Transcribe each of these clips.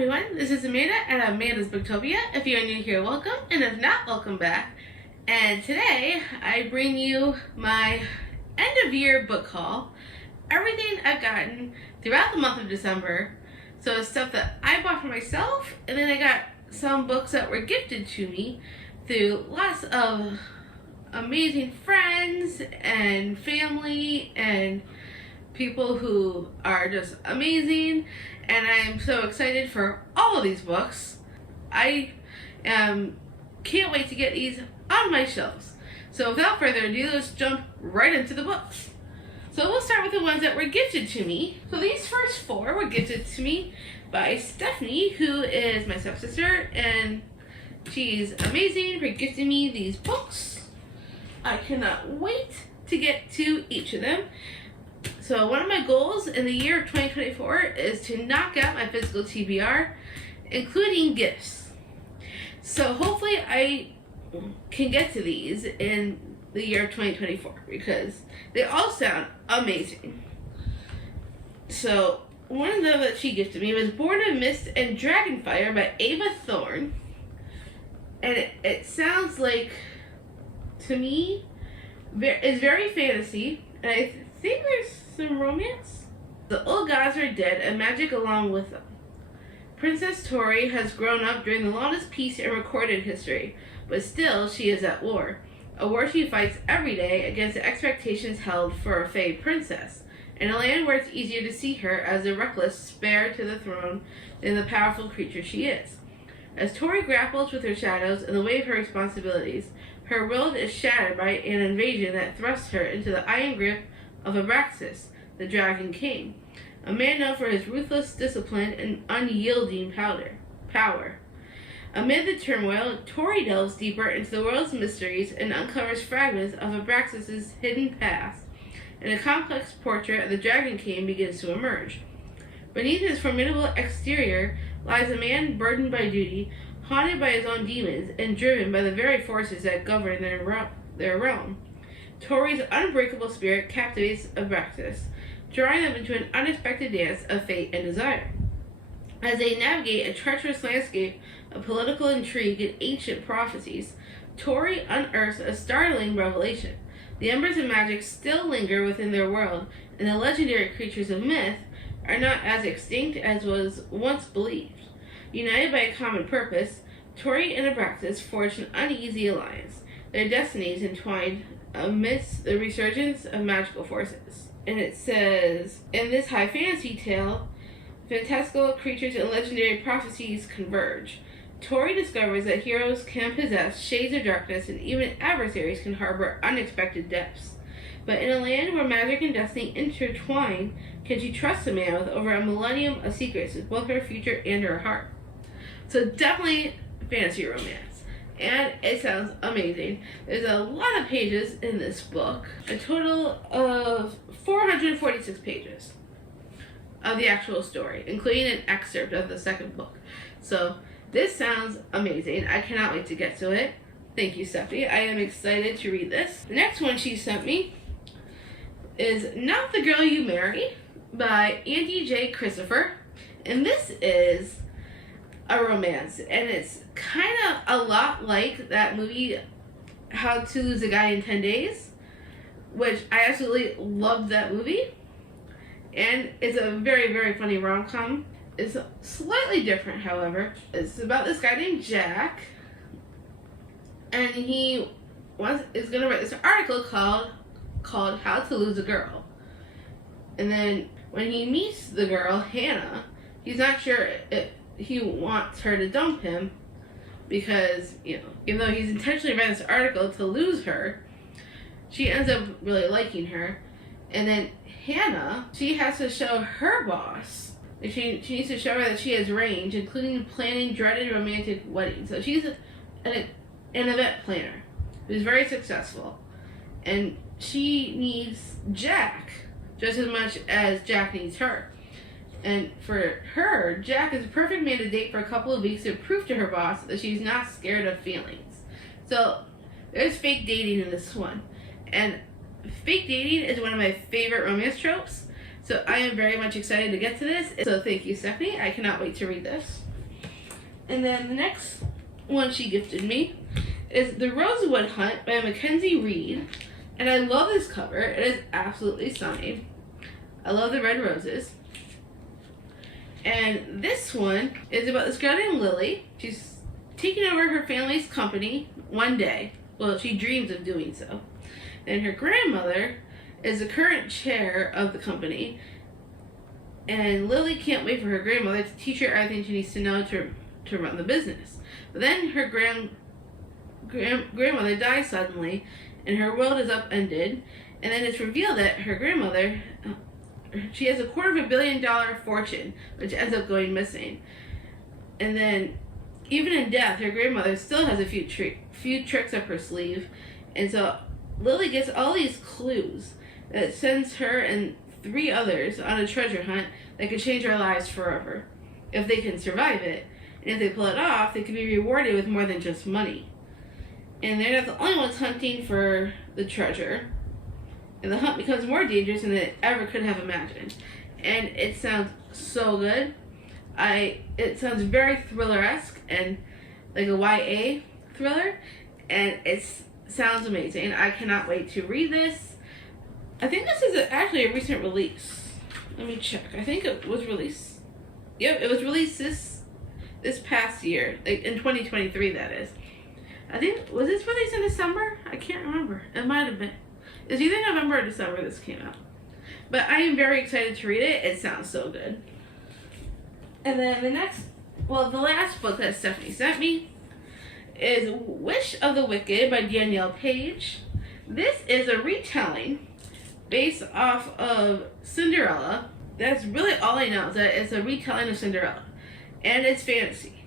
everyone, this is Amanda at Amanda's Booktopia. If you're new here, welcome, and if not, welcome back. And today, I bring you my end-of-year book haul. Everything I've gotten throughout the month of December. So it's stuff that I bought for myself, and then I got some books that were gifted to me through lots of amazing friends and family and people who are just amazing, and I am so excited for all of these books. I can't wait to get these on my shelves. So without further ado, let's jump right into the books. So we'll start with the ones that were gifted to me. So these first four were gifted to me by Stephanie, who is my stepsister, and she's amazing for gifting me these books. I cannot wait to get to each of them. So one of my goals in the year of 2024 is to knock out my physical TBR, including gifts. So hopefully I can get to these in the year of 2024 because they all sound amazing. So one of them that she gifted me was Born of Mist and Dragonfire by Ava Thorne. And it sounds like, to me, it's very fantasy, and I think there's some romance. The old gods are dead and magic along with them. Princess Tori has grown up during the longest peace in recorded history, but still she is at war. A war she fights every day against the expectations held for a Fae princess, in a land where it's easier to see her as a reckless spare to the throne than the powerful creature she is. As Tori grapples with her shadows and the weight of her responsibilities, her world is shattered by an invasion that thrusts her into the iron grip of Abraxas, the Dragon King, a man known for his ruthless discipline and unyielding power. Amid the turmoil, Tori delves deeper into the world's mysteries and uncovers fragments of Abraxas' hidden past, and a complex portrait of the Dragon King begins to emerge. Beneath his formidable exterior lies a man burdened by duty, haunted by his own demons, and driven by the very forces that govern their realm. Tori's unbreakable spirit captivates Abraxas, drawing them into an unexpected dance of fate and desire. As they navigate a treacherous landscape of political intrigue and ancient prophecies, Tori unearths a startling revelation. The embers of magic still linger within their world, and the legendary creatures of myth are not as extinct as was once believed. United by a common purpose, Tori and Abraxas forge an uneasy alliance, their destinies entwined amidst the resurgence of magical forces. And it says, in this high fantasy tale, fantastical creatures and legendary prophecies converge. Tori discovers that heroes can possess shades of darkness and even adversaries can harbor unexpected depths. But in a land where magic and destiny intertwine, can she trust a man with over a millennium of secrets with both her future and her heart? So definitely fantasy romance. And it sounds amazing. There's a lot of pages in this book. A total of 446 pages of the actual story, including an excerpt of the second book. So this sounds amazing. I cannot wait to get to it. Thank you, Stephanie. I am excited to read this. The next one she sent me is Not the Girl You Marry by Andy J. Christopher. And this is a romance, and it's kind of a lot like that movie How to Lose a Guy in 10 Days, which I absolutely loved that movie, and it's a very, very funny rom-com. It's slightly different, however. It's about this guy named Jack, and he is going to write this article called How to Lose a Girl, and then when he meets the girl, Hannah, he's not sure if he wants her to dump him because, even though he's intentionally writing this article to lose her, she ends up really liking her. And then Hannah, she has to show her boss, like she needs to show her that she has range, including planning dreaded romantic weddings. So she's an event planner who's very successful. And she needs Jack just as much as Jack needs her. And for her, Jack is a perfect man to date for a couple of weeks to prove to her boss that she's not scared of feelings. So there's fake dating in this one. And fake dating is one of my favorite romance tropes. So I am very much excited to get to this. So thank you, Stephanie. I cannot wait to read this. And then the next one she gifted me is The Rosewood Hunt by Mackenzie Reed. And I love this cover. It is absolutely stunning. I love the red roses. And this one is about this girl named Lily. She's taking over her family's company one day. Well, she dreams of doing so. And her grandmother is the current chair of the company. And Lily can't wait for her grandmother to teach her everything she needs to know to run the business. But then her grandmother dies suddenly, and her world is upended. And then it's revealed that her grandmother, she has $250 million fortune, which ends up going missing. And then, even in death, her grandmother still has a few tricks up her sleeve. And so Lily gets all these clues that sends her and 3 others on a treasure hunt that could change their lives forever, if they can survive it. And if they pull it off, they could be rewarded with more than just money. And they're not the only ones hunting for the treasure. And the hunt becomes more dangerous than they ever could have imagined. And it sounds so good. It sounds very thriller-esque and like a YA thriller. And it sounds amazing. I cannot wait to read this. I think this is actually a recent release. Let me check. I think it was released. Yep, it was released this past year. Like in 2023, that is. I think, was this released in December? I can't remember. It might have been. It's either November or December this came out. But I am very excited to read it. It sounds so good. And then the last book that Stephanie sent me is Wish of the Wicked by Danielle Page. This is a retelling based off of Cinderella. That's really all I know, is that it's a retelling of Cinderella. And it's fantasy.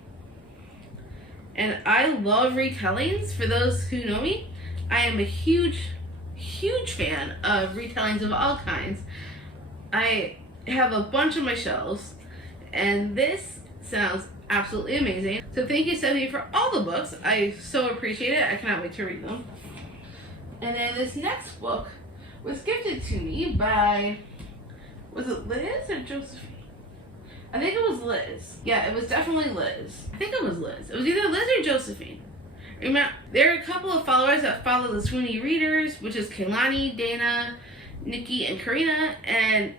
And I love retellings. For those who know me, I am a huge fan of retellings of all kinds. I have a bunch on my shelves, and this sounds absolutely amazing. So thank you, Stephanie, for all the books. I so appreciate it. I cannot wait to read them. And then this next book was gifted to me by, was it Liz or Josephine? I think it was Liz. Yeah, it was definitely Liz. I think it was Liz. It was either Liz or Josephine. Remember, there are a couple of followers that follow the Swoony Readers, which is Kaylani, Dana, Nikki, and Karina, and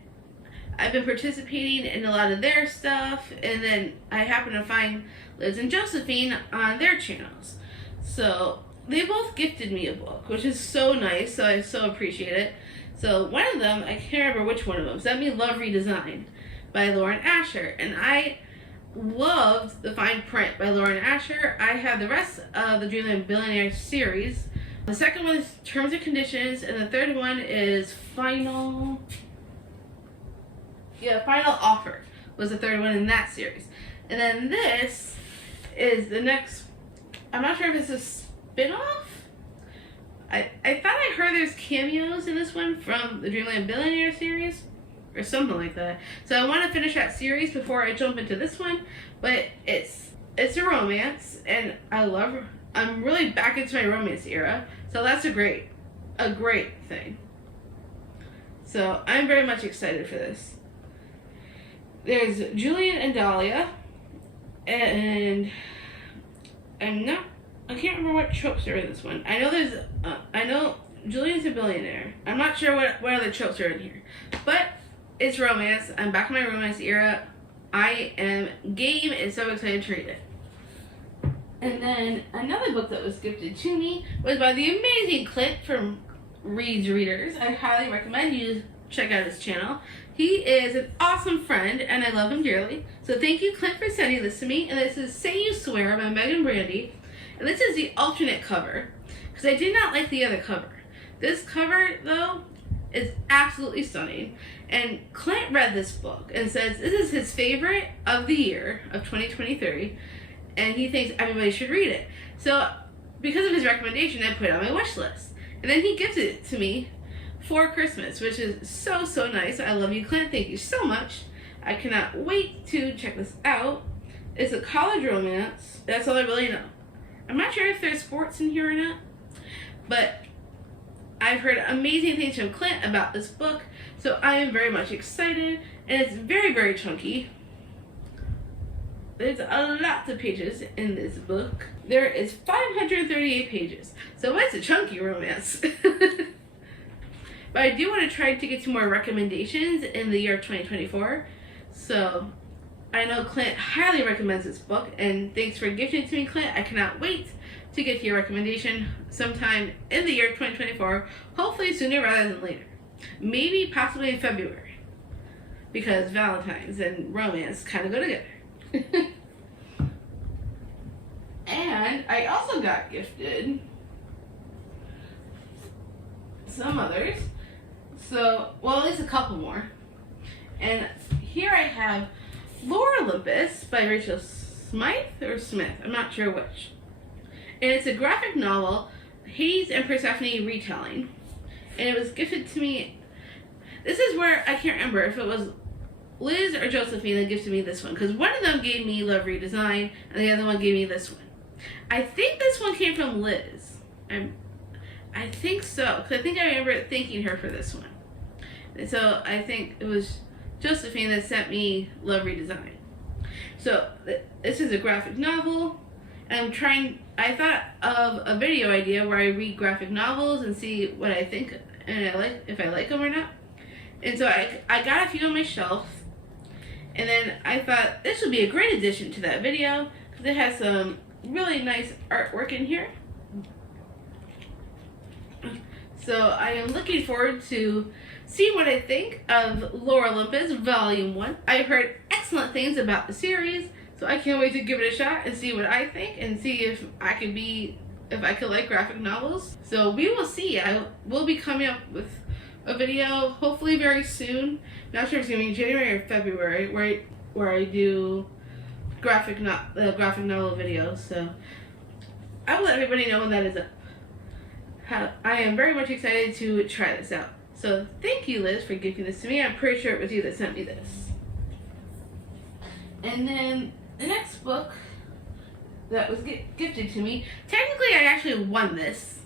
I've been participating in a lot of their stuff, and then I happen to find Liz and Josephine on their channels. So they both gifted me a book, which is so nice, so I so appreciate it. So one of them, I can't remember which one of them, sent me Love Redesigned by Lauren Asher, and I loved the fine print by Lauren Asher. I have the rest of the Dreamland Billionaire series. The second one is Terms and Conditions, and the third one is Final Offer was the third one in that series. And then this is the next, I'm not sure if it's a spin-off. I thought I heard there's cameos in this one from the Dreamland Billionaire series, or something like that. So I want to finish that series before I jump into this one, but it's a romance, and I'm really back into my romance era, so that's a great thing. So I'm very much excited for this. There's Julian and Dahlia, and I can't remember what tropes are in this one. I know Julian's a billionaire. I'm not sure what other tropes are in here, but it's romance. I'm back in my romance era. I am game and so excited to read it. And then another book that was gifted to me was by the amazing Clint from Reed's Readers. I highly recommend you check out his channel. He is an awesome friend, and I love him dearly. So thank you, Clint, for sending this to me. And this is Say You Swear by Megan Brandy. And this is the alternate cover, because I did not like the other cover. This cover, though, is absolutely stunning. And Clint read this book and says this is his favorite of the year of 2023, and he thinks everybody should read it. So because of his recommendation, I put it on my wish list. And then he gifted it to me for Christmas, which is so nice. I love you, Clint. Thank you so much. I cannot wait to check this out. It's a college romance. That's all I really know. I'm not sure if there's sports in here or not, but I've heard amazing things from Clint about this book, so I am very much excited, and it's very, very chunky. There's a lot of pages in this book. There is 538 pages, so it's a chunky romance. But I do want to try to get some more recommendations in the year of 2024. So I know Clint highly recommends this book, and thanks for gifting it to me, Clint. I cannot wait to get to your recommendation sometime in the year of 2024, hopefully sooner rather than later. Maybe possibly in February, because Valentine's and romance kind of go together. And I also got gifted some others. So, well, at least a couple more. And here I have Lore Olympus by Rachel Smythe or Smith. I'm not sure which. And it's a graphic novel, Hades and Persephone retelling. And it was gifted to me. This is where I can't remember if it was Liz or Josephine that gifted me this one, because one of them gave me Love Redesign and the other one gave me this one. I think this one came from Liz. I think so, because I think I remember thanking her for this one. And so I think it was Josephine that sent me Love Redesign. So this is a graphic novel. And I thought of a video idea where I read graphic novels and see what I think and if I like them or not. And so I got a few on my shelf. And then I thought this would be a great addition to that video, because it has some really nice artwork in here. So I am looking forward to seeing what I think of Lore Olympus Volume 1. I've heard excellent things about the series, so I can't wait to give it a shot and see what I think and see if I could like graphic novels. So we will see. I will be coming up with a video hopefully very soon. Not sure if it's gonna be January or February where I do graphic novel videos. So I will let everybody know when that is up. I am very much excited to try this out. So thank you, Liz, for gifting this to me. I'm pretty sure it was you that sent me this. And then the next book that was gifted to me, technically I actually won this,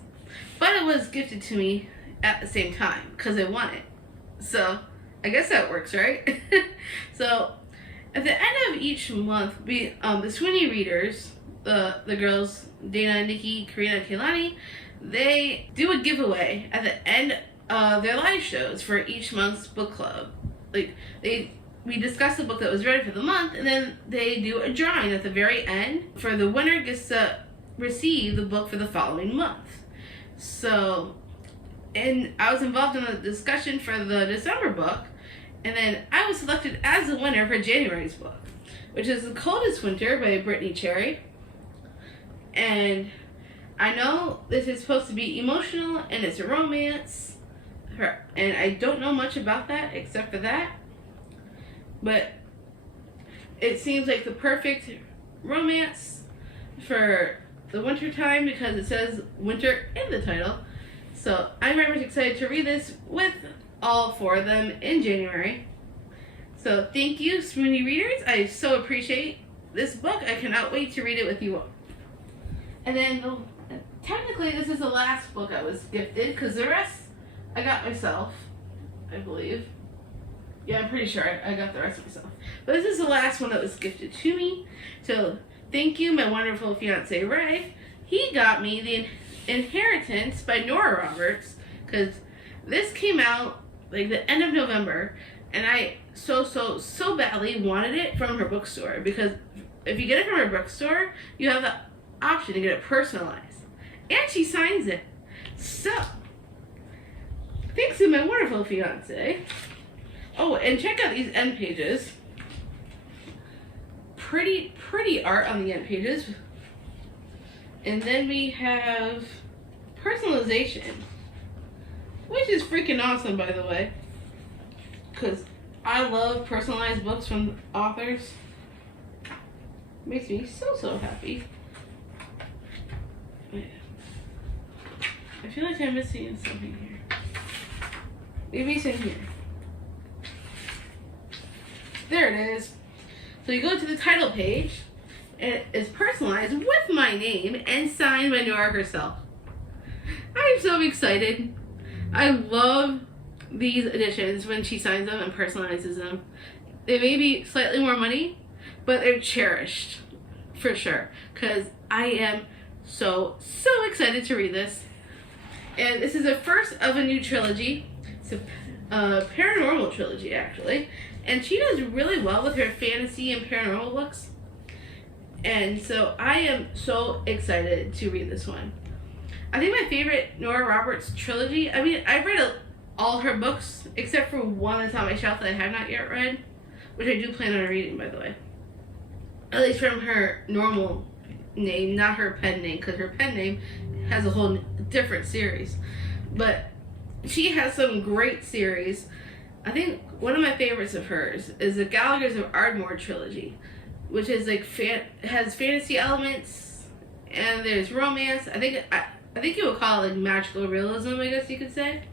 but it was gifted to me at the same time because I won it. So I guess that works, right? So at the end of each month, the Sweeney readers, the girls, Dana, Nikki, Karina, and Kaylani, they do a giveaway at the end of their live shows for each month's book club. We discuss the book that was read for the month, and then they do a drawing at the very end for the winner gets to receive the book for the following month. So, and I was involved in the discussion for the December book, and then I was selected as the winner for January's book, which is The Coldest Winter by Brittany Cherry. And I know this is supposed to be emotional and it's a romance, and I don't know much about that except for that. But it seems like the perfect romance for the winter time because it says winter in the title. So I'm very much excited to read this with all four of them in January. So thank you, Sweeney readers. I so appreciate this book. I cannot wait to read it with you all. And then technically this is the last book I was gifted because the rest I got myself, I believe. Yeah, I'm pretty sure I got the rest myself. But this is the last one that was gifted to me. So thank you, my wonderful fiance Ray. He got me The Inheritance by Nora Roberts, because this came out like the end of November, and I so badly wanted it from her bookstore, because if you get it from her bookstore, you have the option to get it personalized. And she signs it. So thanks to my wonderful fiance. Oh, and check out these end pages. Pretty art on the end pages. And then we have personalization, which is freaking awesome, by the way, because I love personalized books from authors. Makes me so happy. I feel like I'm missing something here. Maybe it's in here. There it is. So you go to the title page, and it is personalized with my name and signed by Nora herself. I'm so excited. I love these editions when she signs them and personalizes them. They may be slightly more money, but they're cherished for sure, because I am so excited to read this. And this is the first of a new trilogy. It's a paranormal trilogy, actually, and she does really well with her fantasy and paranormal books, and so I am so excited to read this one. I think my favorite Nora Roberts trilogy, I mean, I've read all her books except for one that's on my shelf that I have not yet read, which I do plan on reading, by the way. At least from her normal name, not her pen name, because her pen name has a whole different series. But she has some great series. I think one of my favorites of hers is the Gallagher's of Ardmore trilogy, which is like has fantasy elements and there's romance. I think you would call it like magical realism, I guess you could say.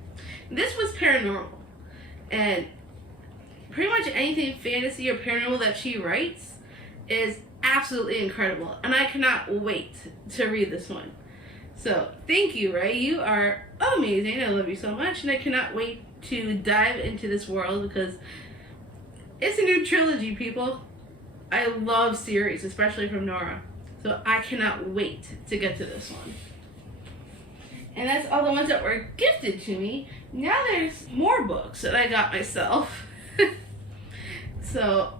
This was paranormal, and pretty much anything fantasy or paranormal that she writes is absolutely incredible, and I cannot wait to read this one. So thank you, Ray. You are amazing. I love you so much, and I cannot wait to dive into this world because it's a new trilogy, people. I love series, especially from Nora, so I cannot wait to get to this one. And that's all the ones that were gifted to me. Now there's more books that I got myself. So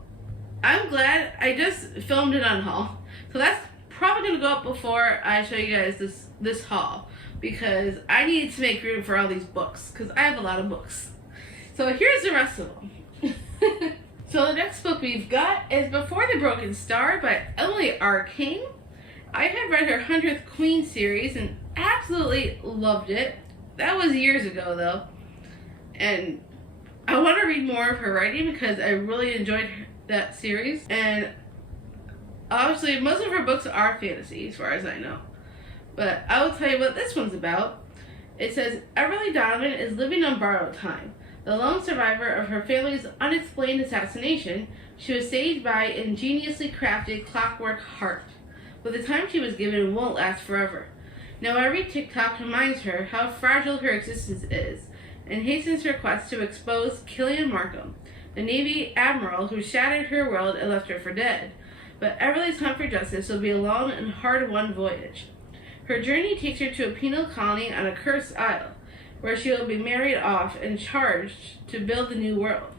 I'm glad I just filmed it on haul. So that's probably going to go up before I show you guys this haul, because I need to make room for all these books because I have a lot of books. So here's the rest of them. So the next book we've got is Before the Broken Star by Emily R. King. I have read her 100th Queen series and absolutely loved it. That was years ago though. And I want to read more of her writing because I really enjoyed that series. And obviously most of her books are fantasy as far as I know. But I will tell you what this one's about. It says, Everly Donovan is living on borrowed time. The lone survivor of her family's unexplained assassination, she was saved by an ingeniously crafted clockwork heart. But the time she was given won't last forever. Now every tick-tock reminds her how fragile her existence is, and hastens her quest to expose Killian Markham, the Navy admiral who shattered her world and left her for dead. But Everly's hunt for justice will be a long and hard-won voyage. Her journey takes her to a penal colony on a cursed isle, where she will be married off and charged to build the new world.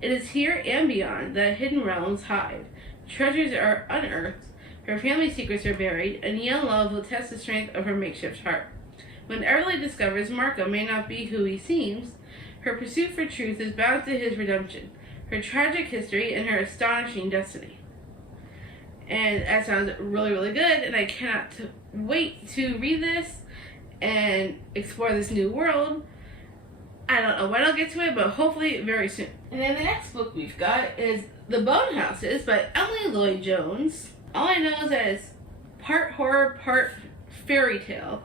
It is here and beyond that hidden realms hide. Treasures are unearthed, her family secrets are buried, and young love will test the strength of her makeshift heart. When Everly discovers Markham may not be who he seems, her pursuit for truth is bound to his redemption, her tragic history, and her astonishing destiny. And that sounds really, really good, and I cannot wait to read this and explore this new world. I don't know when I'll get to it, but hopefully very soon. And then the next book we've got is The Bone Houses by Emily Lloyd Jones. All I know is that it's part horror, part fairy tale.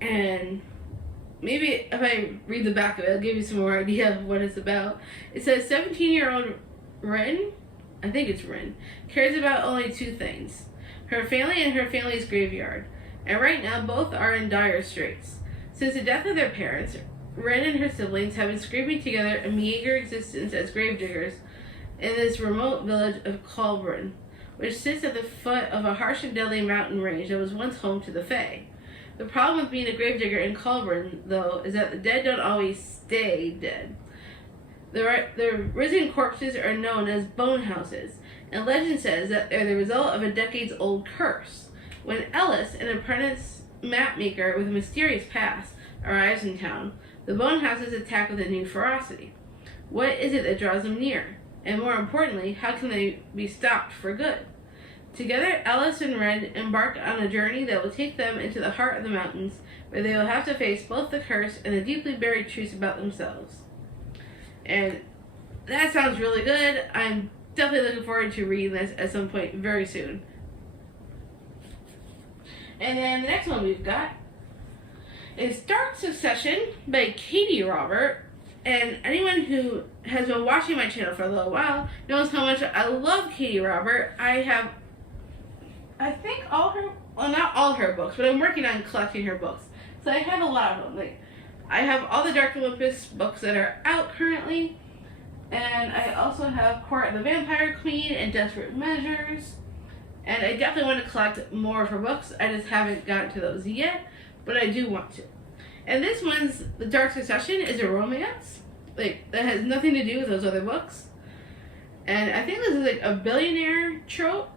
And maybe if I read the back of it, I'll give you some more idea of what it's about. It says 17-year-old Rin, I think it's Rin, cares about only two things: her family and her family's graveyard. And right now, both are in dire straits. Since the death of their parents, Rin and her siblings have been scraping together a meager existence as gravediggers in this remote village of Colburn, which sits at the foot of a harsh and deadly mountain range that was once home to the Fae. The problem with being a gravedigger in Colburn, though, is that the dead don't always stay dead. The risen corpses are known as bone houses, and legend says that they're the result of a decades-old curse. When Ellis, an apprentice mapmaker with a mysterious past, arrives in town, the bone houses attack with a new ferocity. What is it that draws them near? And more importantly, how can they be stopped for good? Together, Ellis and Ren embark on a journey that will take them into the heart of the mountains, where they will have to face both the curse and the deeply buried truths about themselves. And that sounds really good. I'm definitely looking forward to reading this at some point very soon. And then the next one we've got is Dark Succession by Katie Robert. And anyone who has been watching my channel for a little while knows how much I love Katie Robert. I think all her, well, not all her books, but I'm working on collecting her books. So I have a lot of them. Like, I have all the Dark Olympus books that are out currently, and I also have Court of the Vampire Queen and Desperate Measures, and I definitely want to collect more of her books. I just haven't gotten to those yet, but I do want to. And this one's The Dark Succession is a romance, like that has nothing to do with those other books. And I think this is like a billionaire trope.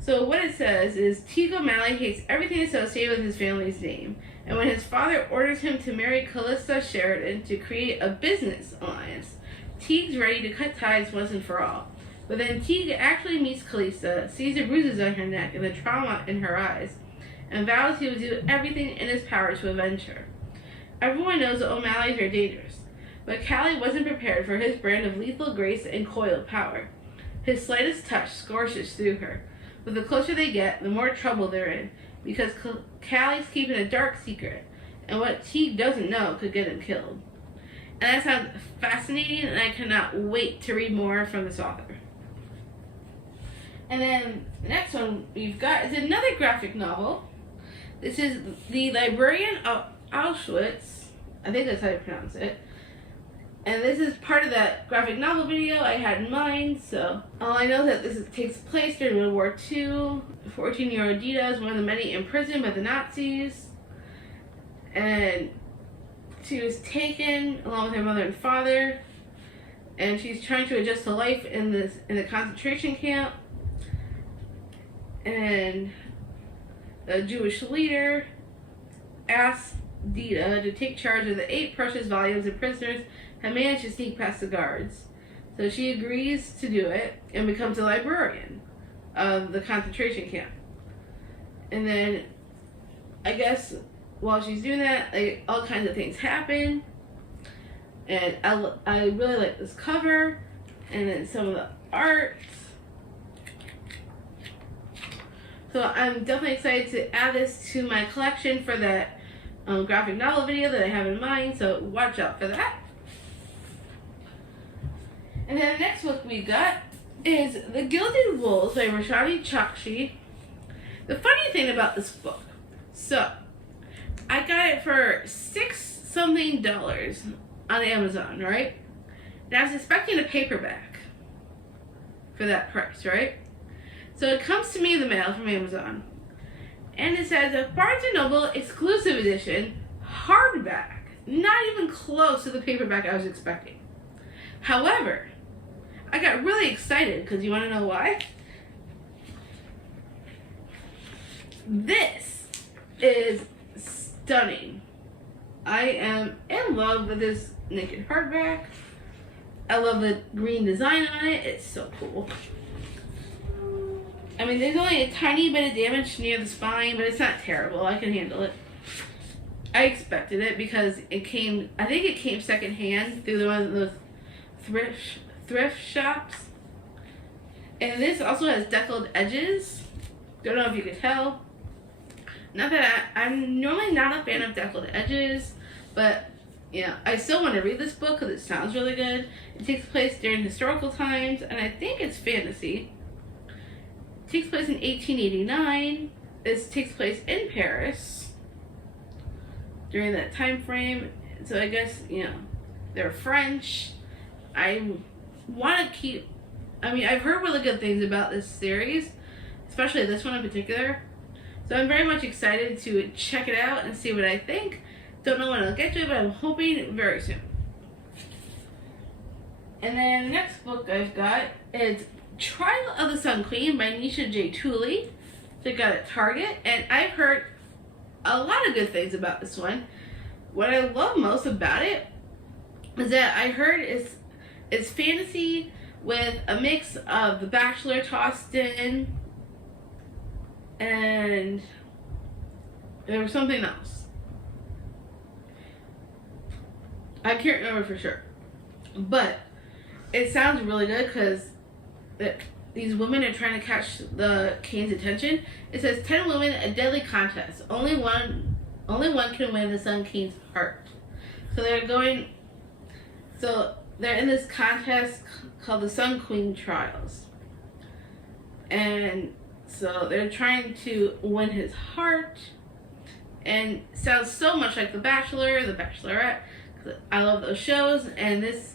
So what it says is Teague O'Malley hates everything associated with his family's name. And when his father orders him to marry Callista Sheridan to create a business alliance, Teague's ready to cut ties once and for all. But then Teague actually meets Callista, sees the bruises on her neck and the trauma in her eyes, and vows he would do everything in his power to avenge her. Everyone knows that O'Malley's are dangerous, but Callie wasn't prepared for his brand of lethal grace and coiled power. His slightest touch scorches through her. But the closer they get, the more trouble they're in, because Callie's keeping a dark secret, and what Teague doesn't know could get him killed. And that sounds fascinating, and I cannot wait to read more from this author. And then the next one we've got is another graphic novel. This is The Librarian of Auschwitz. I think that's how you pronounce it. And this is part of that graphic novel video I had in mind, so all I know is that this takes place during World War II. 14-year-old Dita is one of the many imprisoned by the Nazis, and she was taken along with her mother and father, and she's trying to adjust to life in the concentration camp. And the Jewish leader asks Dita to take charge of the 8 precious volumes the prisoners had managed to sneak past the guards. So she agrees to do it and becomes a librarian of the concentration camp. And then, I guess, while she's doing that, like, all kinds of things happen. And I really like this cover, and then some of the art. So I'm definitely excited to add this to my collection for that graphic novel video that I have in mind, so watch out for that. And then the next book we got is The Gilded Wolves by Roshani Chokshi. The funny thing about this book, so I got it for $6-something on Amazon, right? And I was expecting a paperback for that price, right? So it comes to me in the mail from Amazon, and it says a Barnes & Noble exclusive edition hardback, not even close to the paperback I was expecting. However, I got really excited because you want to know why? This is stunning. I am in love with this naked hardback. I love the green design on it. It's so cool. I mean, there's only a tiny bit of damage near the spine, but it's not terrible. I can handle it. I expected it because it came, I think it came secondhand through one of those thrift shops. And this also has deckled edges. Don't know if you could tell. Not that I'm normally not a fan of deckled edges, but you know, I still want to read this book because it sounds really good. It takes place during historical times, and I think it's fantasy. It takes place in 1889. This takes place in Paris during that time frame. So I guess, you know, they're French. I want to keep, I mean, I've heard really good things about this series, especially this one in particular. So I'm very much excited to check it out and see what I think. Don't know when I'll get to it, but I'm hoping very soon. And then the next book I've got is Trial of the Sun Queen by Nisha J. Tooley. So I got at Target, and I've heard a lot of good things about this one. What I love most about it is that I heard it's fantasy with a mix of The Bachelor tossed in, and there was something else. I can't remember for sure. But it sounds really good because these women are trying to catch the Kane's attention. It says 10 women, a deadly contest. Only one can win the Sun King's heart. So they're in this contest called the Sun Queen Trials. And so they're trying to win his heart. and sounds so much like The Bachelor, The Bachelorette. I love those shows, and this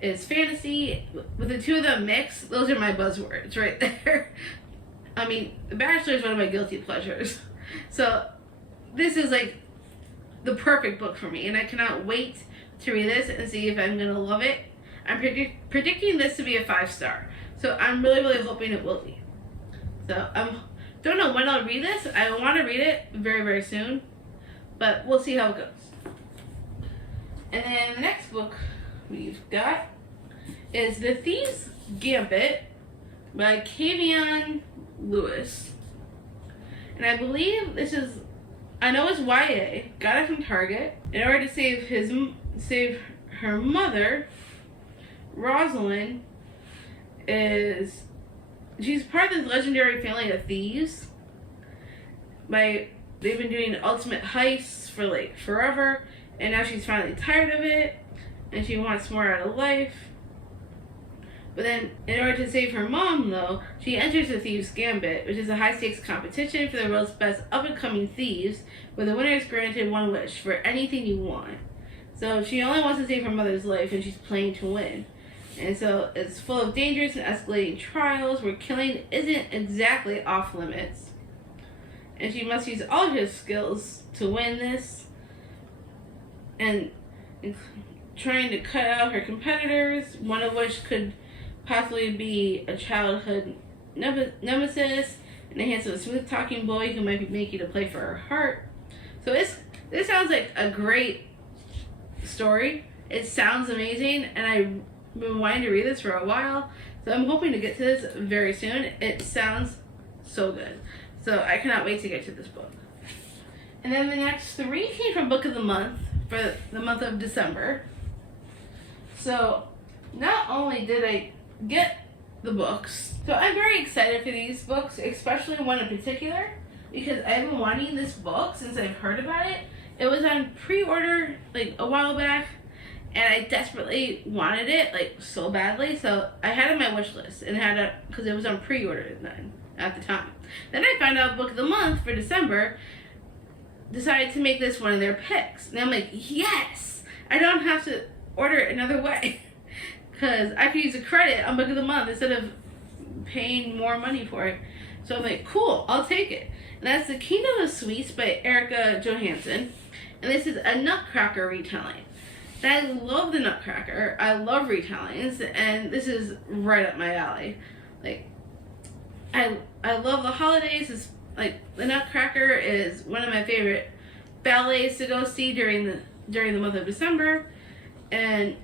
is fantasy. With the two of them mixed, those are my buzzwords right there. I mean, The Bachelor is one of my guilty pleasures. So this is like the perfect book for me, and I cannot wait to read this and see if I'm going to love it. I'm predicting this to be a 5-star. So I'm really, really hoping it will be. So I don't know when I'll read this. I want to read it very, very soon. But we'll see how it goes. And then the next book we've got is The Thieves' Gambit by Kavion Lewis. And I believe this is, I know it's YA. Got it from Target. In order to save her mother, Rosalind she's part of this legendary family of thieves. They've been doing ultimate heists for like forever, and now she's finally tired of it, and she wants more out of life. But then, in order to save her mom, though, she enters the Thieves' Gambit, which is a high-stakes competition for the world's best up-and-coming thieves, where the winner is granted one wish for anything you want. So she only wants to save her mother's life, and she's playing to win. And so it's full of dangerous and escalating trials where killing isn't exactly off limits. And she must use all her skills to win this, and trying to cut out her competitors, one of which could possibly be a childhood nemesis in the hands of a smooth-talking boy who might be making a play for her heart. So this sounds like a great story. It sounds amazing, and I've been wanting to read this for a while, so I'm hoping to get to this very soon. It sounds so good. So I cannot wait to get to this book. And then the next 3 came from Book of the Month for the month of December. So not only did I get the books, so I'm very excited for these books, especially one in particular, because I've been wanting this book since I've heard about it. It was on pre-order like a while back, and I desperately wanted it like so badly, so I had it on my wish list and had it because it was on pre-order then at the time. Then I found out Book of the Month for December decided to make this one of their picks, and I'm like, yes, I don't have to order it another way, because I could use a credit on Book of the Month instead of paying more money for it. So I'm like, cool, I'll take it. And that's The Kingdom of Sweets by Erica Johansson, and this is a Nutcracker retelling. And I love the Nutcracker. I love retellings, and this is right up my alley. Like, I love the holidays. It's like the Nutcracker is one of my favorite ballets to go see during the month of December, and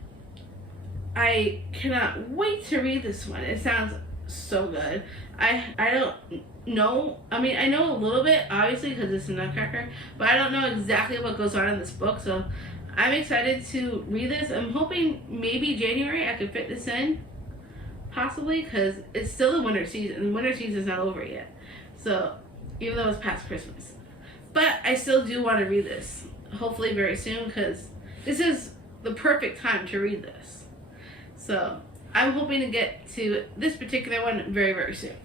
I cannot wait to read this one. It sounds so good. I don't know. I mean, I know a little bit, obviously, because it's a Nutcracker, but I don't know exactly what goes on in this book, so I'm excited to read this. I'm hoping maybe January I could fit this in, possibly, because it's still the winter season, and the winter season is not over yet. So, even though it's past Christmas. But I still do want to read this, hopefully very soon, because this is the perfect time to read this. So, I'm hoping to get to this particular one very, very soon.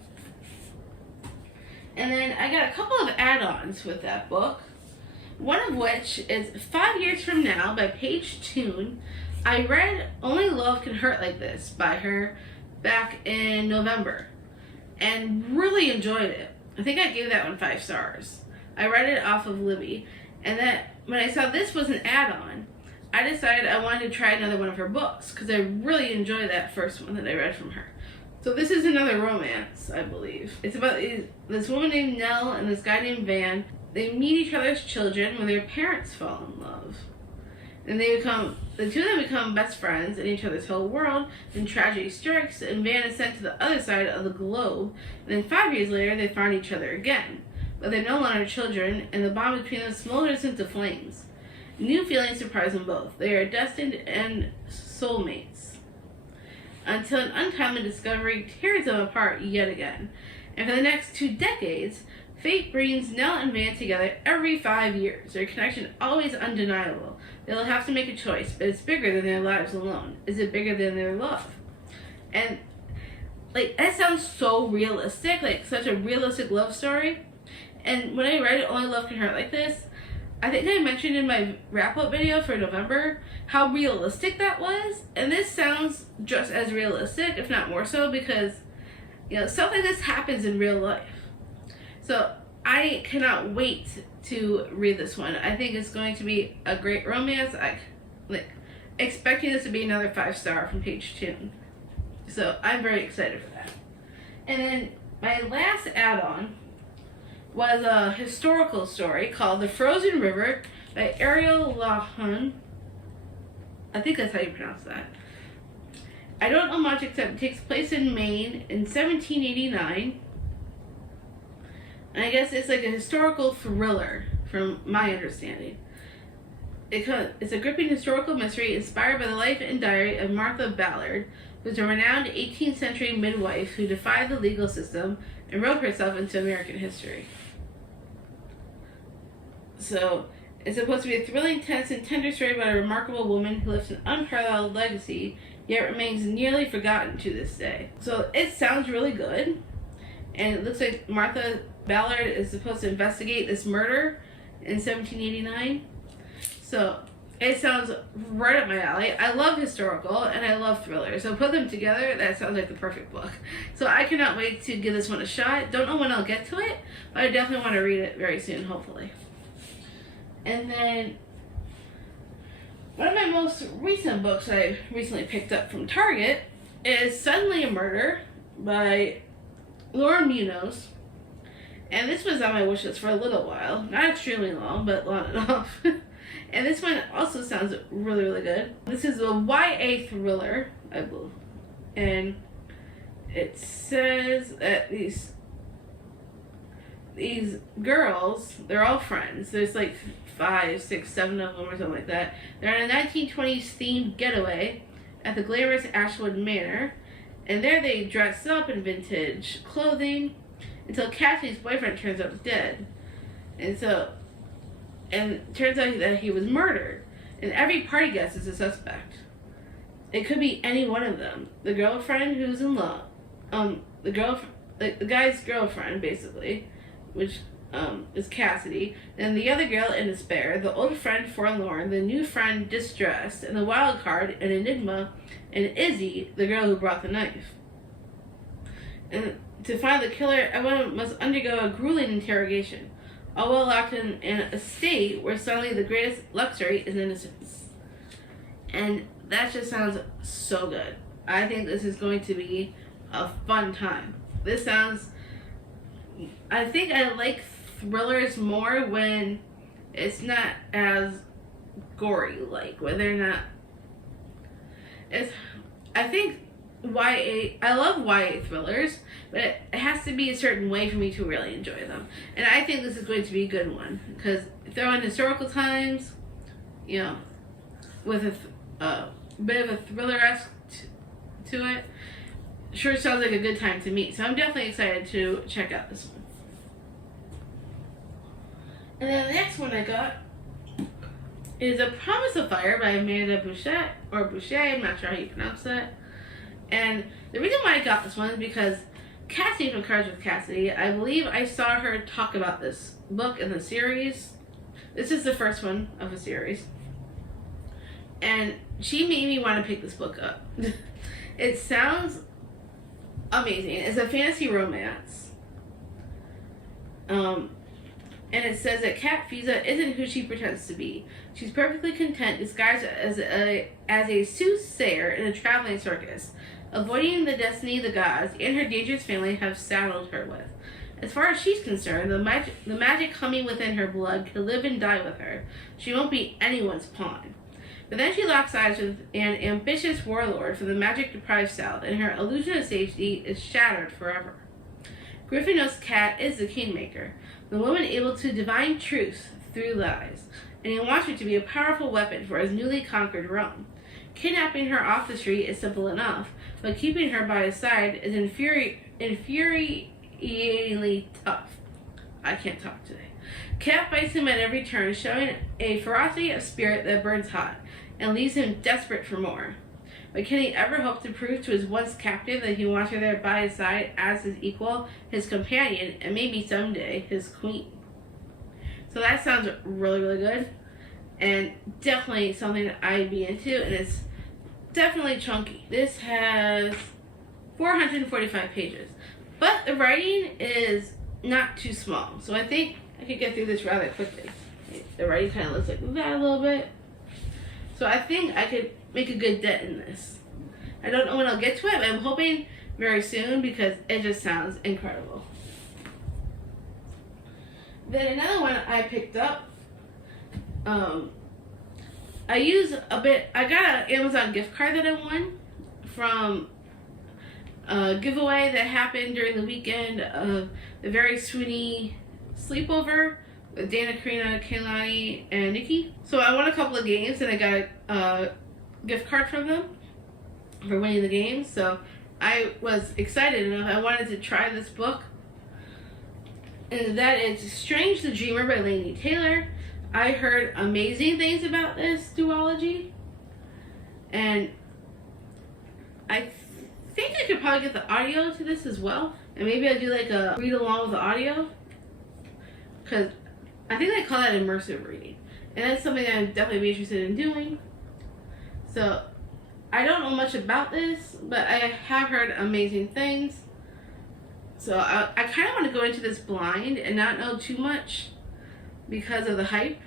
And then I got a couple of add-ons with that book. One of which is 5 Years From Now by Paige Toon. I read Only Love Can Hurt Like This by her back in November and really enjoyed it. I think I gave that one 5 stars. I read it off of Libby, and then when I saw this was an add-on, I decided I wanted to try another one of her books because I really enjoyed that first one that I read from her. So this is another romance, I believe. It's about this woman named Nell and this guy named Van. They meet each other's children when their parents fall in love. And the two of them become best friends in each other's whole world. Then tragedy strikes, and Van is sent to the other side of the globe. And then 5 years later, they find each other again. But they're no longer children, and the bond between them smolders into flames. New feelings surprise them both. They are destined and soulmates, until an untimely discovery tears them apart yet again. And for the next 2 decades, fate brings Nell and Van together every 5 years. Their connection always undeniable. They'll have to make a choice, but it's bigger than their lives alone. Is it bigger than their love? And like, that sounds so realistic, like such a realistic love story. And when I read Only Love Can Hurt Like This, I think I mentioned in my wrap-up video for November how realistic that was, and this sounds just as realistic, if not more so, because, you know, stuff like this happens in real life. So I cannot wait to read this one. I think it's going to be a great romance. I expecting this to be another 5-star from page 2. So I'm very excited for that. And then my last add-on was a historical story called The Frozen River by Ariel Lahan. I think that's how you pronounce that. I don't know much except it takes place in Maine in 1789. And I guess it's like a historical thriller, from my understanding. It's a gripping historical mystery inspired by the life and diary of Martha Ballard, who was a renowned 18th century midwife who defied the legal system and wrote herself into American history. So, it's supposed to be a thrilling, tense, and tender story about a remarkable woman who left an unparalleled legacy, yet remains nearly forgotten to this day. So, it sounds really good, and it looks like Martha Ballard is supposed to investigate this murder in 1789. So, it sounds right up my alley. I love historical, and I love thrillers. So put them together, that sounds like the perfect book. So I cannot wait to give this one a shot. Don't know when I'll get to it, but I definitely want to read it very soon, hopefully. And then, one of my most recent books I recently picked up from Target is Suddenly a Murder by Laura Munoz. And this was on my wish list for a little while. Not extremely long, but long enough. And this one also sounds really, really good. This is a YA thriller, I believe. And it says that these girls, they're all friends. There's like 5, 6, 7 of them or something like that. They're on a 1920s themed getaway at the glamorous Ashwood Manor. And there they dress up in vintage clothing until Cassie's boyfriend turns up dead. And it turns out that he was murdered. And every party guest is a suspect. It could be any one of them. The girlfriend who's in love. The guy's girlfriend, basically, which is Cassidy. And the other girl in despair. The old friend forlorn. The new friend distressed. And the wild card, an enigma. And Izzy, the girl who brought the knife. And to find the killer, everyone must undergo a grueling interrogation, all while locked in a state where suddenly the greatest luxury is innocence. And that just sounds so good. I think this is going to be a fun time. I think I like thrillers more when it's not as gory, like when they're not. I love YA thrillers, but it has to be a certain way for me to really enjoy them. And I think this is going to be a good one, because throw in historical times, you know, with a bit of a thriller-esque to it, sure sounds like a good time to me. So I'm definitely excited to check out this one. And then the next one I got is A Promise of Fire by Amanda Bouchet, I'm not sure how you pronounce that. And the reason why I got this one is because Cassie from Cards with Cassidy, I believe I saw her talk about this book in the series. This is the first one of a series. And she made me want to pick this book up. It sounds amazing. It's a fantasy romance. And it says that Kat Fiza isn't who she pretends to be. She's perfectly content disguised as a soothsayer in a traveling circus, avoiding the destiny the gods and her dangerous family have saddled her with. As far as she's concerned, the magic humming within her blood could live and die with her. She won't be anyone's pawn. But then she locks eyes with an ambitious warlord from the magic-deprived South, and her illusion of safety is shattered forever. Griffin knows Kat is the kingmaker, the woman able to divine truth through lies, and he wants her to be a powerful weapon for his newly conquered realm. Kidnapping her off the street is simple enough, but keeping her by his side is infuriatingly tough. I can't talk today. Kat bites him at every turn, showing a ferocity of spirit that burns hot, and leaves him desperate for more. But can he ever hope to prove to his once captive that he wants her there by his side as his equal, his companion, and maybe someday his queen? So So that sounds really, really good. And definitely something that I'd be into. And it's definitely chunky. This has 445 pages. But the writing is not too small. So I think I could get through this rather quickly. The writing kind of looks like that a little bit. So I think I could make a good dent in this. I don't know when I'll get to it, but I'm hoping very soon because it just sounds incredible. Then another one I picked up, I got an Amazon gift card that I won from a giveaway that happened during the weekend of the Very Sweeney Sleepover with Dana, Karina, Kaylani, and Nikki. So I won a couple of games and I got a gift card from them for winning the games. So I was excited enough. I wanted to try this book. And that is Strange the Dreamer by Laini Taylor. I heard amazing things about this duology. And I think I could probably get the audio to this as well. And maybe I'll do like a read along with the audio. Because I think they call that immersive reading. And that's something I'd definitely be interested in doing. So I don't know much about this, but I have heard amazing things. So I kind of want to go into this blind and not know too much because of the hype.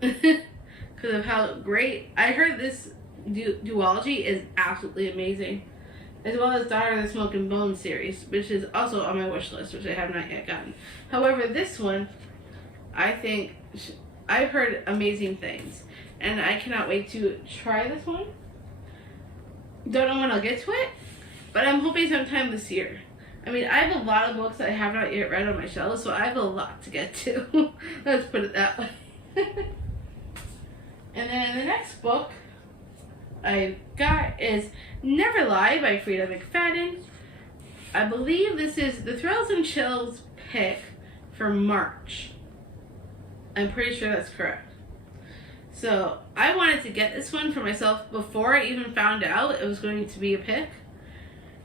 Because of how great. I heard this duology is absolutely amazing. As well as Daughter of the Smoke and Bone series, which is also on my wish list, which I have not yet gotten. However, this one, I think, I've heard amazing things. And I cannot wait to try this one. Don't know when I'll get to it, but I'm hoping sometime this year. I mean, I have a lot of books that I have not yet read on my shelves, so I have a lot to get to. Let's put it that way. And then the next book I got is Never Lie by Frida McFadden. I believe this is the Thrills and Chills pick for March. I'm pretty sure that's correct. So I wanted to get this one for myself before I even found out it was going to be a pick.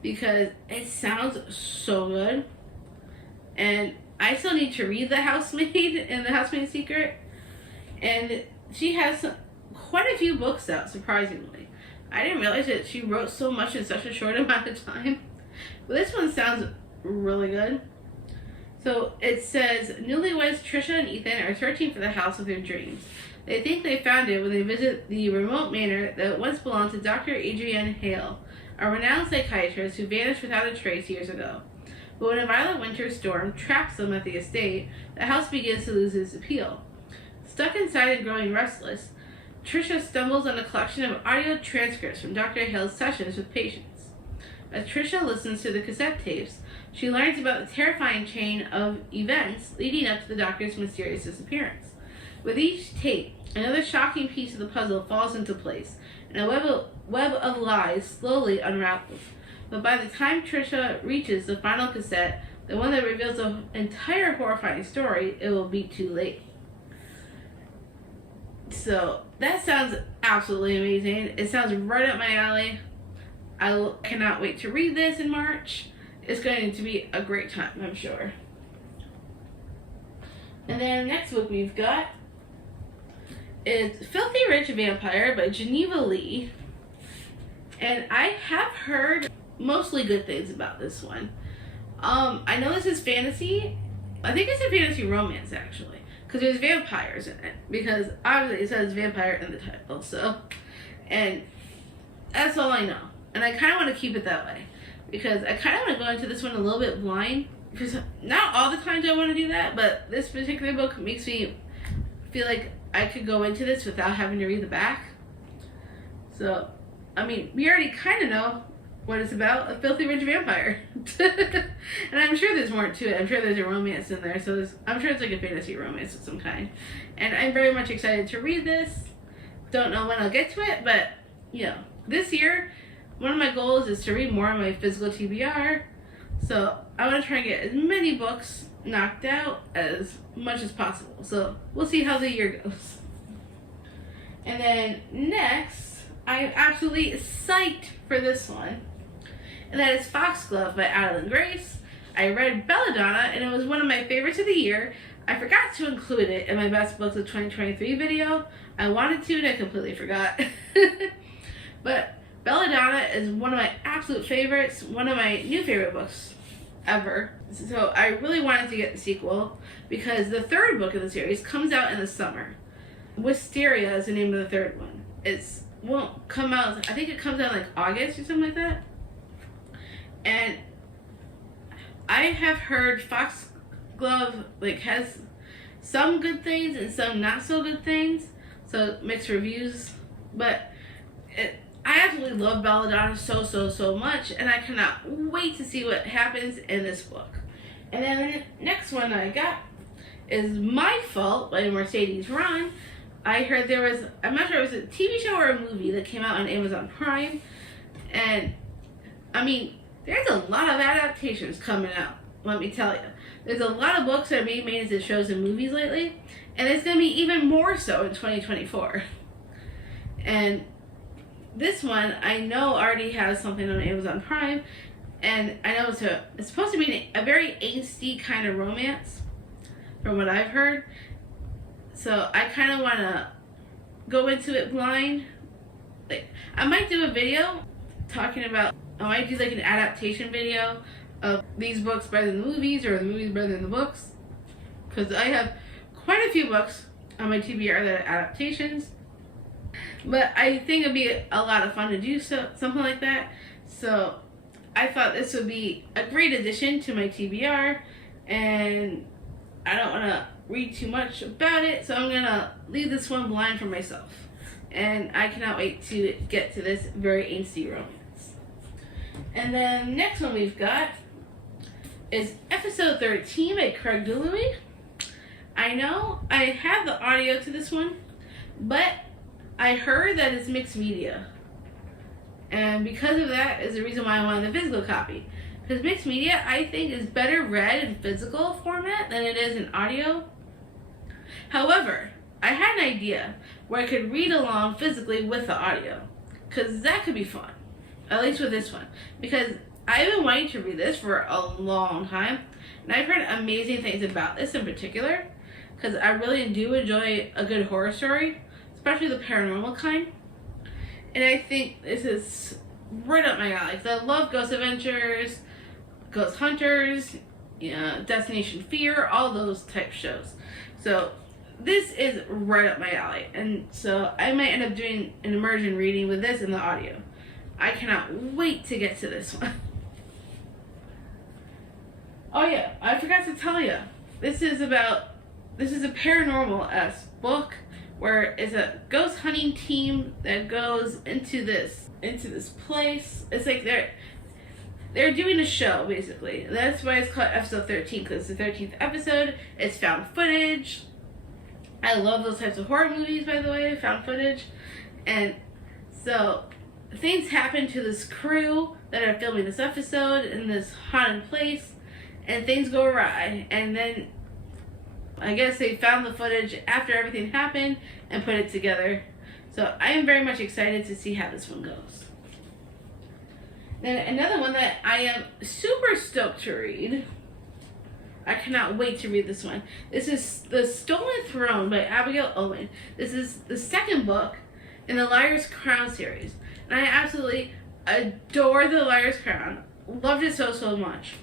Because it sounds so good. And I still need to read The Housemaid and The Housemaid's Secret. And she has quite a few books out, surprisingly. I didn't realize that she wrote so much in such a short amount of time. But this one sounds really good. So it says, newlyweds Trisha and Ethan are searching for the house of their dreams. They think they found it when they visit the remote manor that once belonged to Dr. Adrienne Hale, a renowned psychiatrist who vanished without a trace years ago. But when a violent winter storm traps them at the estate, the house begins to lose its appeal. Stuck inside and growing restless, Trisha stumbles on a collection of audio transcripts from Dr. Hale's sessions with patients. As Trisha listens to the cassette tapes, she learns about the terrifying chain of events leading up to the doctor's mysterious disappearance. With each tape, another shocking piece of the puzzle falls into place, and a web of lies slowly unravels. But by the time Trisha reaches the final cassette, the one that reveals the entire horrifying story, it will be too late. So that sounds absolutely amazing. It sounds right up my alley. I cannot wait to read this in March. It's going to be a great time, I'm sure. And then next book we've got is Filthy Rich Vampire by Geneva Lee. And I have heard mostly good things about this one. I know this is fantasy. I think it's a fantasy romance, actually. Because there's vampires in it. Because obviously it says vampire in the title. So, and that's all I know. And I kind of want to keep it that way. Because I kind of want to go into this one a little bit blind. Because not all the times I want to do that. But this particular book makes me feel like I could go into this without having to read the back. So, I mean, we already kind of know what it's about, a filthy rich vampire. And I'm sure there's more to it. I'm sure there's a romance in there. So I'm sure it's like a fantasy romance of some kind. And I'm very much excited to read this. Don't know when I'll get to it, but, you know, this year, one of my goals is to read more of my physical TBR. So I want to try and get as many books knocked out as much as possible. So we'll see how the year goes. And then next, I'm absolutely psyched for this one. And that is Foxglove by Adeline Grace. I read Belladonna, and it was one of my favorites of the year. I forgot to include it in my best books of 2023 video. I wanted to, and I completely forgot. But Belladonna is one of my absolute favorites, one of my new favorite books ever. So I really wanted to get the sequel because the third book of the series comes out in the summer. Wisteria is the name of the third one. It's won't come out, I think it comes out like August or something like that. And I have heard Foxglove like has some good things and some not so good things, so mixed reviews. But I absolutely love Belladonna so much, and I cannot wait to see what happens in this book. And then the next one I got is My Fault by Mercedes Ron. I heard there was, I'm not sure if it was a TV show or a movie that came out on Amazon Prime. And, I mean, there's a lot of adaptations coming out, let me tell you. There's a lot of books that are being made into shows and movies lately. And it's going to be even more so in 2024. And this one, I know already has something on Amazon Prime. And I know it's supposed to be a very angsty kind of romance, from what I've heard. So I kind of want to go into it blind. Like, I might do a video talking about, I might do like an adaptation video of these books better than the movies, or the movies better than the books. Because I have quite a few books on my TBR that are adaptations. But I think it'd be a lot of fun to do something like that. So I thought this would be a great addition to my TBR. And I don't want to read too much about it, so I'm gonna leave this one blind for myself. And I cannot wait to get to this very angsty romance. And then next one we've got is episode 13 by Craig DeLuey. I know I have the audio to this one, but I heard that it's mixed media. And because of that is the reason why I wanted the physical copy. Because mixed media, I think, is better read in physical format than it is in audio. However, I had an idea where I could read along physically with the audio. Because that could be fun. At least with this one. Because I've been wanting to read this for a long time. And I've heard amazing things about this in particular. Because I really do enjoy a good horror story. Especially the paranormal kind. And I think this is right up my alley. Because I love Ghost Adventures, Ghost Hunters, Destination Fear, all those type shows. So this is right up my alley. And so I might end up doing an immersion reading with this and the audio. I cannot wait to get to this one. Oh yeah, I forgot to tell you. This is a paranormal-esque book where it's a ghost hunting team that goes into this place. It's like they're doing a show, basically. That's why it's called episode 13, because it's the 13th episode. It's found footage. I love those types of horror movies, by the way, found footage. And so things happen to this crew that are filming this episode in this haunted place, and things go awry. And then I guess they found the footage after everything happened and put it together. So I am very much excited to see how this one goes. Then another one that I am super stoked to read. I cannot wait to read this one. This is The Stolen Throne by Abigail Owen. This is the second book in the Liar's Crown series. And I absolutely adore the Liar's Crown. Loved it so much.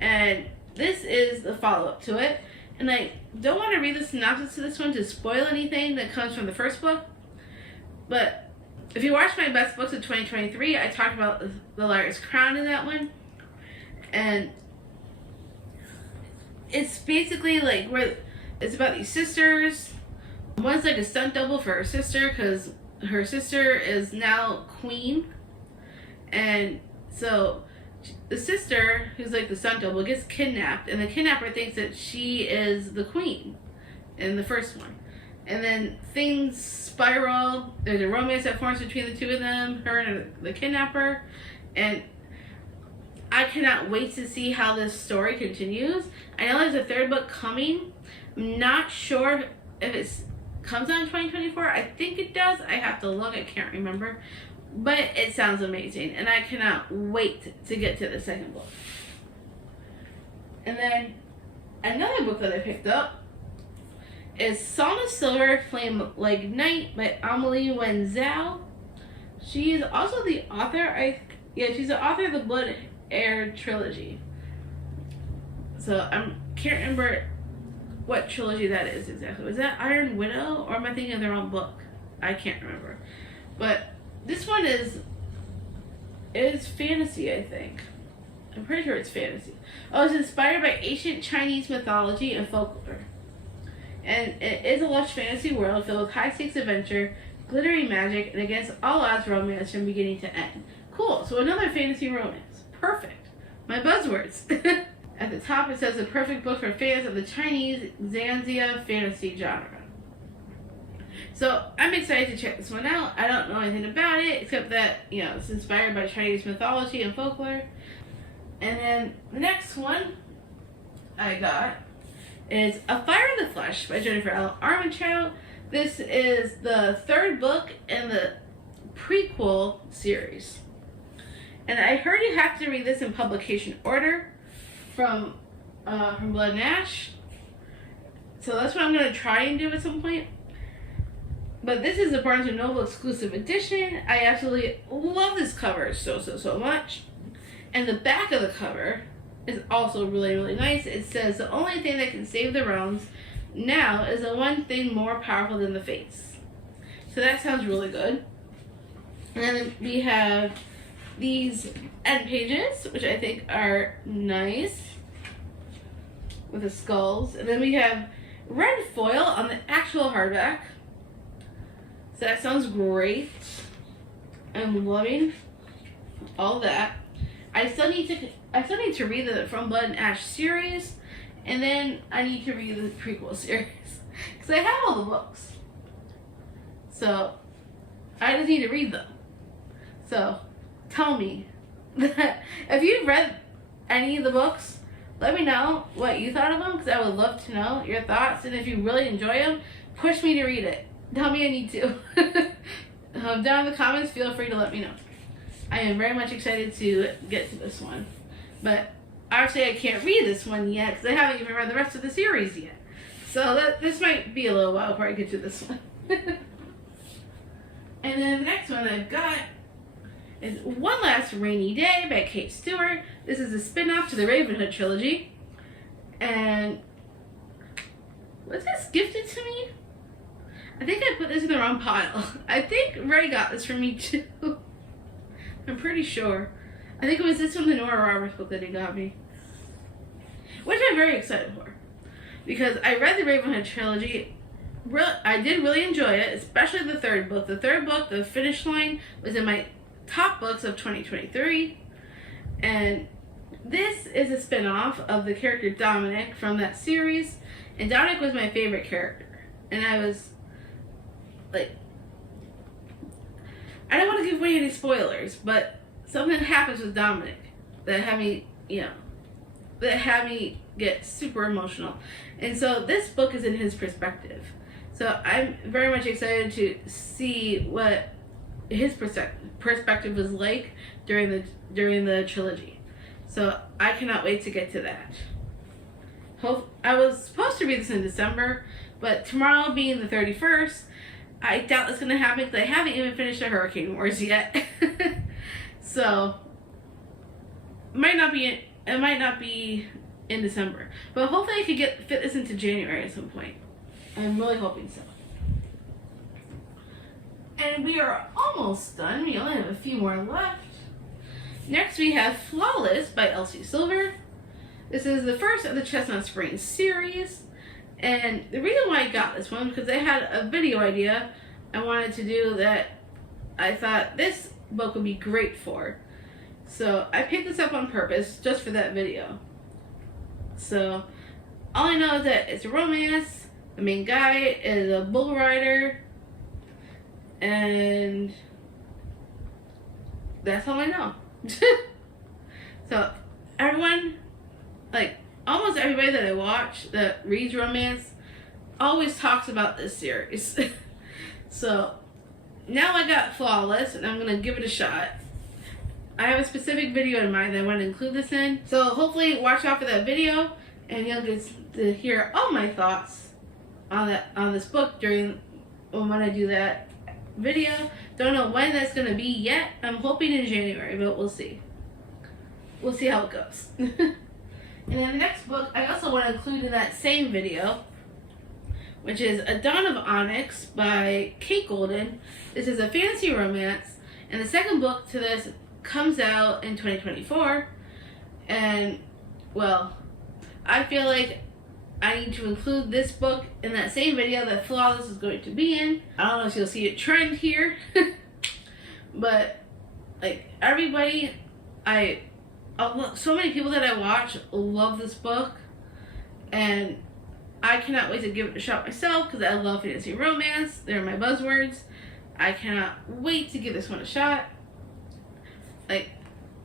And this is the follow-up to it. And I don't want to read the synopsis to this one to spoil anything that comes from the first book. But if you watch my best books of 2023, I talked about the Liar's Crown in that one. And it's basically like where it's about these sisters. One's like a stunt double for her sister because her sister is now queen. And so the sister, who's like the stunt double, gets kidnapped, and the kidnapper thinks that she is the queen in the first one. And then things spiral. There's a romance that forms between the two of them, her and the kidnapper. And I cannot wait to see how this story continues. I know there's a third book coming. I'm not sure if it comes out in 2024. I think it does. I have to look. I can't remember. But it sounds amazing. And I cannot wait to get to the second book. And then another book that I picked up is Song of Silver, Flame Like Night by Amelie Wenzel. She is also the author, she's the author of the Blood Heir trilogy. So I can't remember what trilogy that is exactly. Was that Iron Widow, or am I thinking of the wrong book? I can't remember. But this one is fantasy, I think. I'm pretty sure it's fantasy. Oh, it's inspired by ancient Chinese mythology and folklore. And it is a lush fantasy world filled with high-stakes adventure, glittery magic, and against all odds romance from beginning to end. Cool, so another fantasy romance. Perfect. My buzzwords. At the top it says, a perfect book for fans of the Chinese Xanxia fantasy genre. So I'm excited to check this one out. I don't know anything about it, except that, it's inspired by Chinese mythology and folklore. And then the next one I got is A Fire in the Flesh by Jennifer L. Armentrout. This is the third book in the prequel series. And I heard you have to read this in publication order from Blood and Ash. So that's what I'm going to try and do at some point. But this is a Barnes & Noble exclusive edition. I absolutely love this cover so much. And the back of the cover is also really, really nice. It says, the only thing that can save the realms now is the one thing more powerful than the fates. So that sounds really good. And then we have these end pages, which I think are nice, with the skulls. And then we have red foil on the actual hardback. So that sounds great. I'm loving all that. I still need to read the From Blood and Ash series, and then I need to read the prequel series because I have all the books. So I just need to read them. So tell me that if you've read any of the books, let me know what you thought of them, because I would love to know your thoughts. And if you really enjoy them, push me to read it. Tell me I need to. Down in the comments, feel free to let me know. I am very much excited to get to this one. But obviously I can't read this one yet because I haven't even read the rest of the series yet. So this might be a little while before I get to this one. And then the next one I've got is One Last Rainy Day by Kate Stewart. This is a spin-off to the Ravenhood trilogy. And was this gifted to me? I think I put this in the wrong pile. I think Ray got this for me too. I'm pretty sure. I think it was this one, the Nora Roberts book, that he got me. Which I'm very excited for. Because I read the Ravenhood trilogy. I did really enjoy it, especially the third book. The third book, The Finish Line, was in my top books of 2023. And this is a spin-off of the character Dominic from that series. And Dominic was my favorite character. And I was like, I don't want to give away any spoilers, but something happens with Dominic that had me, get super emotional. And so this book is in his perspective. So I'm very much excited to see what his perspective was like during the trilogy. So I cannot wait to get to that. I was supposed to read this in December, but tomorrow being the 31st, I doubt that's going to happen because I haven't even finished the Hurricane Wars yet. So it might not be in December, but hopefully I could fit this into January at some point. I'm really hoping so. And we are almost done. We only have a few more left. Next we have Flawless by Elsie Silver. This is the first of the Chestnut Springs series. And the reason why I got this one, because I had a video idea I wanted to do that I thought this book would be great for. So I picked this up on purpose just for that video. So all I know is that it's a romance. The main guy is a bull rider. And that's all I know. So everyone, like almost everybody that I watch that reads romance always talks about this series. So now I got Flawless and I'm gonna give it a shot. I have a specific video in mind that I want to include this in. So hopefully watch out for that video and you'll get to hear all my thoughts on this book when I do that video. Don't know when that's going to be yet. I'm hoping in January, but we'll see. We'll see how it goes. And then the next book I also want to include in that same video, which is A Dawn of Onyx by Kate Golden. This is a fantasy romance, and the second book to this comes out in 2024. And, well, I feel like I need to include this book in that same video that Flawless is going to be in. I don't know if you'll see a trend here, but, like, everybody, so many people that I watch love this book, and I cannot wait to give it a shot myself because I love fantasy romance. They're my buzzwords. I cannot wait to give this one a shot. Like,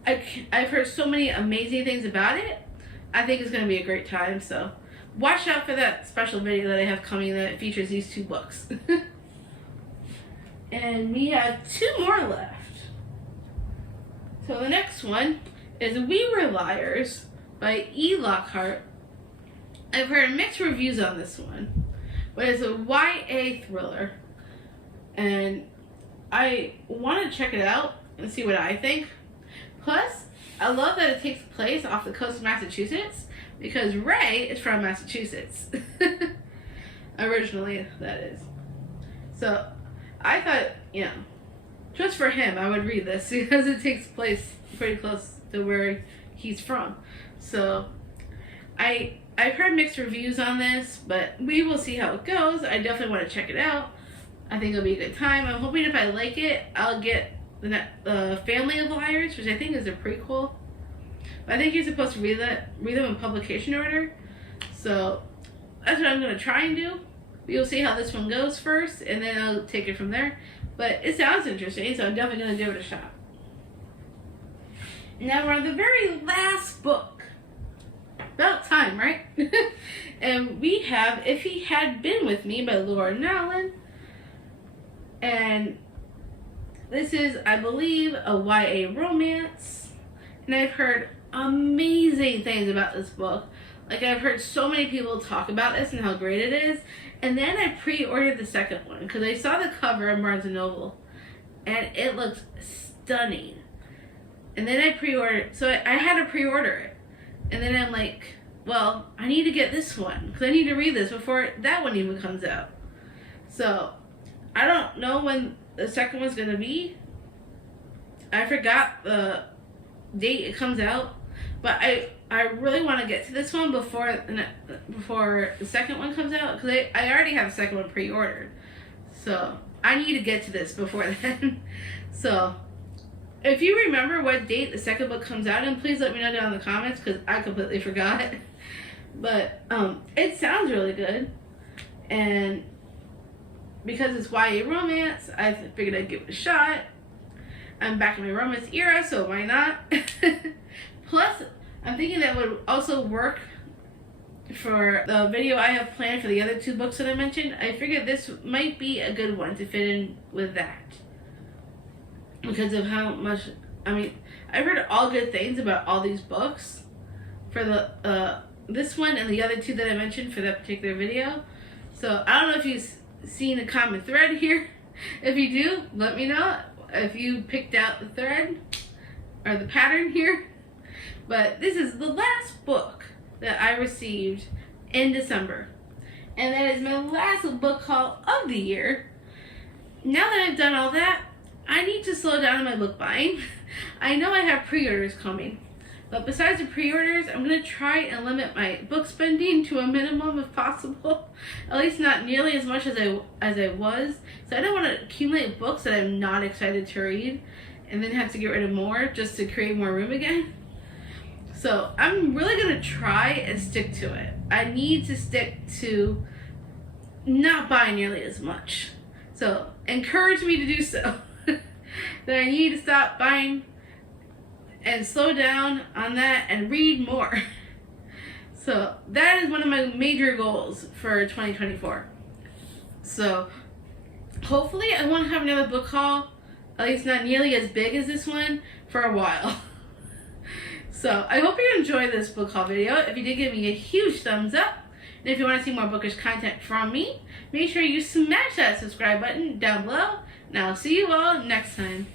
I've heard so many amazing things about it. I think it's going to be a great time, so watch out for that special video that I have coming that features these two books. And we have two more left. So the next one is We Were Liars by E. Lockhart. I've heard mixed reviews on this one, but it's a YA thriller, and I want to check it out and see what I think. Plus, I love that it takes place off the coast of Massachusetts, because Ray is from Massachusetts. Originally, that is. So, I thought, just for him, I would read this, because it takes place pretty close to where he's from. So, I've heard mixed reviews on this, but we will see how it goes. I definitely want to check it out. I think it'll be a good time. I'm hoping if I like it, I'll get the Family of Liars, which I think is a prequel. But I think you're supposed to read them in publication order. So that's what I'm going to try and do. We'll see how this one goes first, and then I'll take it from there. But it sounds interesting, so I'm definitely going to give it a shot. Now we're on the very last book. About time, right? And we have If He Had Been With Me by Laura Nowlin. And this is, I believe, a YA romance. And I've heard amazing things about this book. Like, I've heard so many people talk about this and how great it is. And then I pre-ordered the second one because I saw the cover on Barnes & Noble. And it looked stunning. And then I pre-ordered, so I had to pre-order it. And then I'm like, well, I need to get this one because I need to read this before that one even comes out. So, I don't know when the second one's going to be. I forgot the date it comes out. But I really want to get to this one before the second one comes out because I already have the second one pre-ordered. So, I need to get to this before then. So, if you remember what date the second book comes out in, please let me know down in the comments because I completely forgot. But it sounds really good. And because it's YA romance, I figured I'd give it a shot. I'm back in my romance era, so why not? Plus, I'm thinking that would also work for the video I have planned for the other two books that I mentioned. I figured this might be a good one to fit in with that. Because of how much, I've heard all good things about all these books for this one and the other two that I mentioned for that particular video. So I don't know if you've seen a common thread here. If you do, let me know if you picked out the thread or the pattern here. But this is the last book that I received in December. And that is my last book haul of the year. Now that I've done all that, I need to slow down on my book buying. I know I have pre-orders coming, but besides the pre-orders, I'm going to try and limit my book spending to a minimum if possible. At least not nearly as much as I was. So I don't want to accumulate books that I'm not excited to read and then have to get rid of more just to create more room again. So I'm really going to try and stick to it. I need to stick to not buying nearly as much. So encourage me to do so. That I need to stop buying and slow down on that and read more. So that is one of my major goals for 2024. So hopefully I won't have another book haul at least not nearly as big as this one, for a while. So I hope you enjoyed this book haul video. If you did, give me a huge thumbs up. And if you want to see more bookish content from me, make sure you smash that subscribe button down below. And I'll see you all next time.